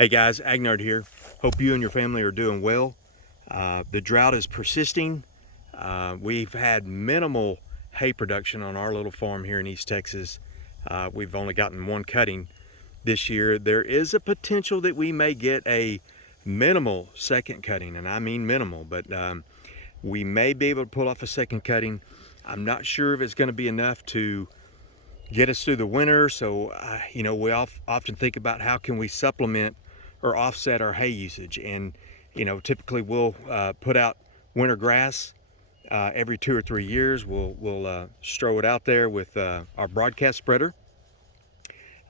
Hey guys, Agnard here. Hope you and your family are doing well. The drought is persisting. We've had minimal hay production on our little farm here in East Texas. We've only gotten one cutting this year. There is a potential that we may get a minimal second cutting, and I mean minimal, but we may be able to pull off a second cutting. I'm not sure if it's going to be enough to get us through the winter. So, we often think about how can we supplement or offset our hay usage. And, typically we'll put out winter grass every 2 or 3 years. We'll strow it out there with our broadcast spreader.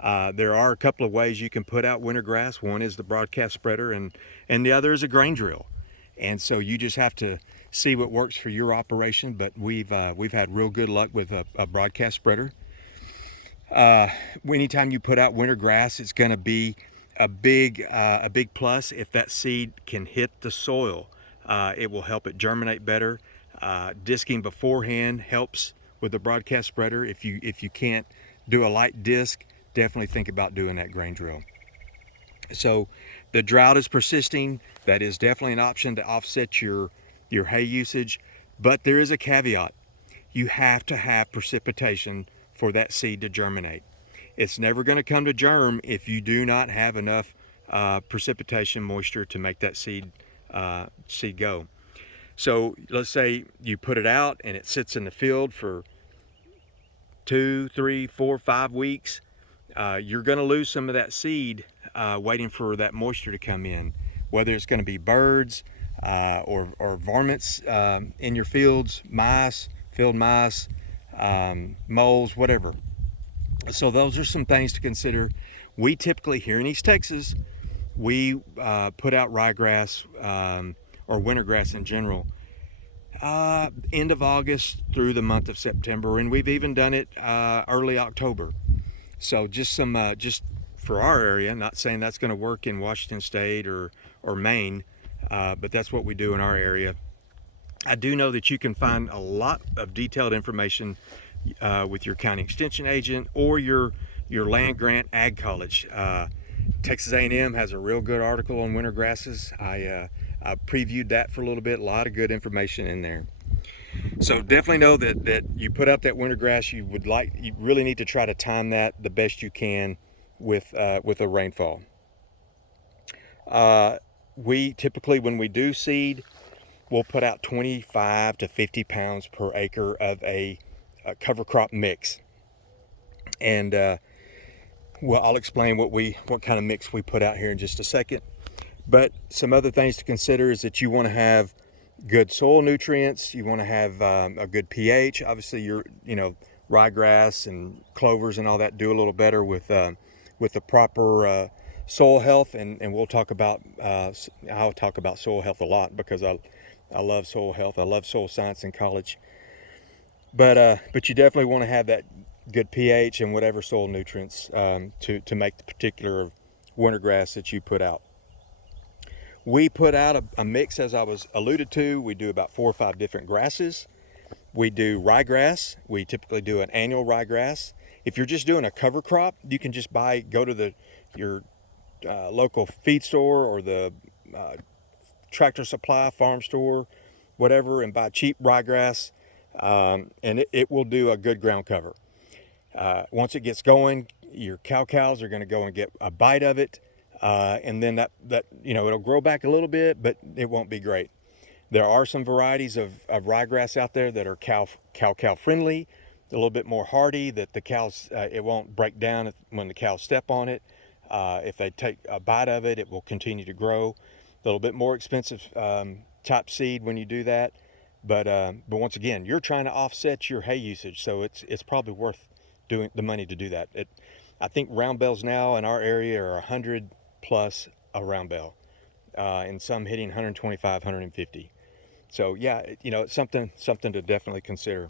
There are a couple of ways you can put out winter grass. One is the broadcast spreader, and the other is a grain drill. And so you just have to see what works for your operation. But we've had real good luck with a broadcast spreader. Anytime you put out winter grass, it's going to be a big plus if that seed can hit the soil. It will help it germinate better. Disking beforehand helps with the broadcast spreader. If you can't do a light disc, definitely think about doing that grain drill. So the drought is persisting. That is definitely an option to offset your hay usage, but there is a caveat. You have to have precipitation for that seed to germinate. It's never going to come to germ if you do not have enough precipitation moisture to make that seed go. So let's say you put it out and it sits in the field for 2, 3, 4, 5 weeks. You're going to lose some of that seed waiting for that moisture to come in, whether it's going to be birds or varmints in your fields, mice, field mice, moles, whatever. So those are some things to consider. We typically here in East Texas, we put out ryegrass or winter grass in general end of August through the month of September, and we've even done it early October. So just for our area, not saying that's going to work in Washington State or Maine, but that's what we do in our area. I do know that you can find a lot of detailed information with your county extension agent or your land grant ag college. Texas A&M has a real good article on winter grasses. I previewed that for a little bit. A lot of good information in there. So definitely know that you put up that winter grass. You really need to try to time that the best you can with a rainfall. We typically, when we do seed, we'll put out 25 to 50 pounds per acre of a cover crop mix. And I'll explain what kind of mix we put out here in just a second. But some other things to consider is that you want to have good soil nutrients. You want to have a good pH. Obviously, ryegrass and clovers and all that do a little better with the proper soil health. And we'll talk about I'll talk about soil health a lot because I love soil health. I love soil science in college. But you definitely want to have that good pH and whatever soil nutrients to make the particular winter grass that you put out. We put out a mix, as I was alluded to. We do about 4 or 5 different grasses. We do ryegrass. We typically do an annual ryegrass. If you're just doing a cover crop, you can just go to your local feed store or the tractor supply farm store, whatever, and buy cheap ryegrass, and it will do a good ground cover. Once it gets going, your cows are going to go and get a bite of it, and then that it'll grow back a little bit, but it won't be great. There are some varieties of ryegrass out there that are cow friendly, a little bit more hardy, that the cows it won't break down when the cows step on it. If they take a bite of it, it will continue to grow. A little bit more expensive type seed when you do that, but once again, you're trying to offset your hay usage, so it's probably worth doing the money to do that. I think round bales now in our area are 100 plus a round bale, and some hitting 125, 150. So yeah, it's something to definitely consider.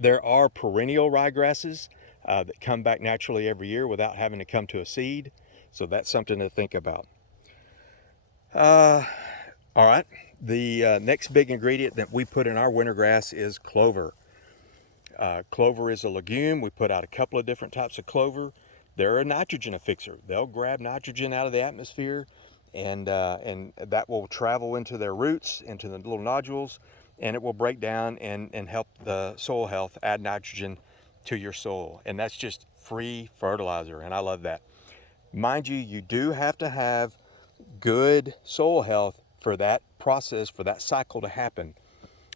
There are perennial ryegrasses that come back naturally every year without having to come to a seed, so that's something to think about. All right, the next big ingredient that we put in our winter grass is clover. Clover is a legume. We put out a couple of different types of clover. they're a nitrogen affixer. They'll grab nitrogen out of the atmosphere, and that will travel into their roots, into the little nodules, and it will break down and help the soil health, add nitrogen to your soil. And that's just free fertilizer, and I love that. Mind you, you do have to have good soil health for that process, for that cycle to happen.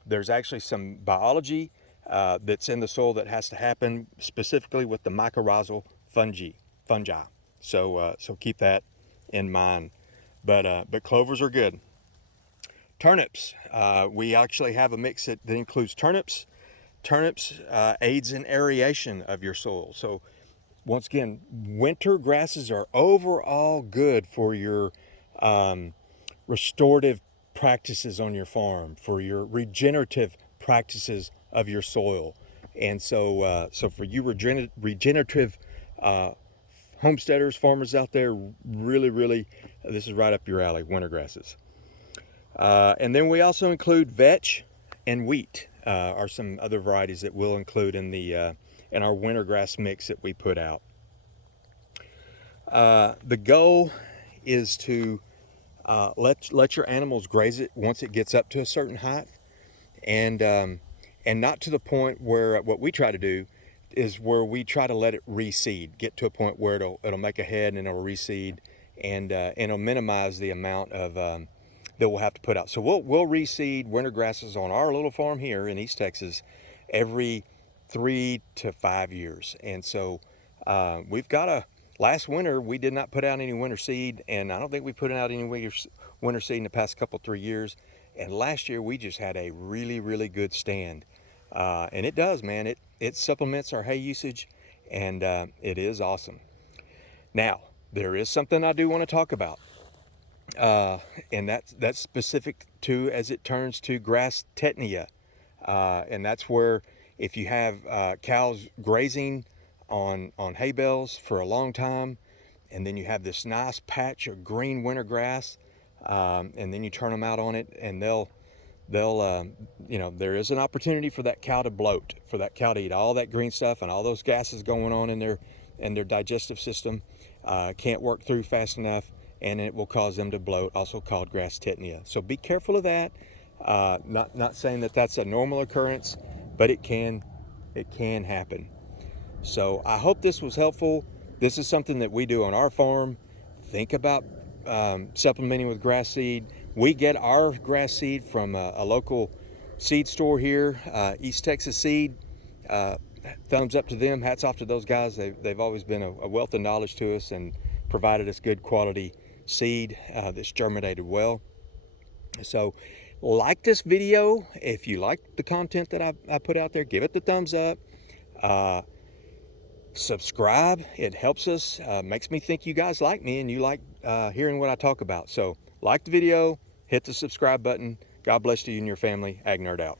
There's actually some biology that's in the soil that has to happen, specifically with the mycorrhizal fungi. So keep that in mind. But clovers are good. Turnips. We actually have a mix that includes turnips. Turnips aids in aeration of your soil. So once again, winter grasses are overall good for your restorative practices on your farm, for your regenerative practices of your soil. And so for you regenerative homesteaders, farmers out there, really, this is right up your alley, winter grasses. And then we also include vetch and wheat are some other varieties that we'll include in our winter grass mix that we put out. The goal is to let your animals graze it once it gets up to a certain height, and not to the point where what we try to do is where we try to let it reseed, get to a point where it'll make a head and it'll reseed, and it'll minimize the amount of that we'll have to put out. So we'll reseed winter grasses on our little farm here in East Texas every 3 to 5 years. And so we've got last winter we did not put out any winter seed, and I don't think we put out any winter seed in the past couple 3 years. And last year we just had a really good stand, and it does, man, it supplements our hay usage, and it is awesome. Now there is something I do want to talk about, and that's specific to as it turns to grass tetania, and that's where if you have cows grazing on hay bales for a long time, and then you have this nice patch of green winter grass, and then you turn them out on it, and they'll there is an opportunity for that cow to bloat, for that cow to eat all that green stuff and all those gases going on in their digestive system, can't work through fast enough, and it will cause them to bloat, also called grass tetania. So be careful of that. Not saying that that's a normal occurrence, but it can happen. So I hope this was helpful. This is something that we do on our farm. Think about supplementing with grass seed. We get our grass seed from a local seed store here, East Texas Seed. Thumbs up to them, hats off to those guys. They've always been a wealth of knowledge to us and provided us good quality seed that's germinated well. So like this video. If you like the content that I put out there, give it the thumbs up. Subscribe. It helps us, makes me think you guys like me and you like hearing what I talk about. So like the video, hit the subscribe button. God bless you and your family. Ag Nerd out.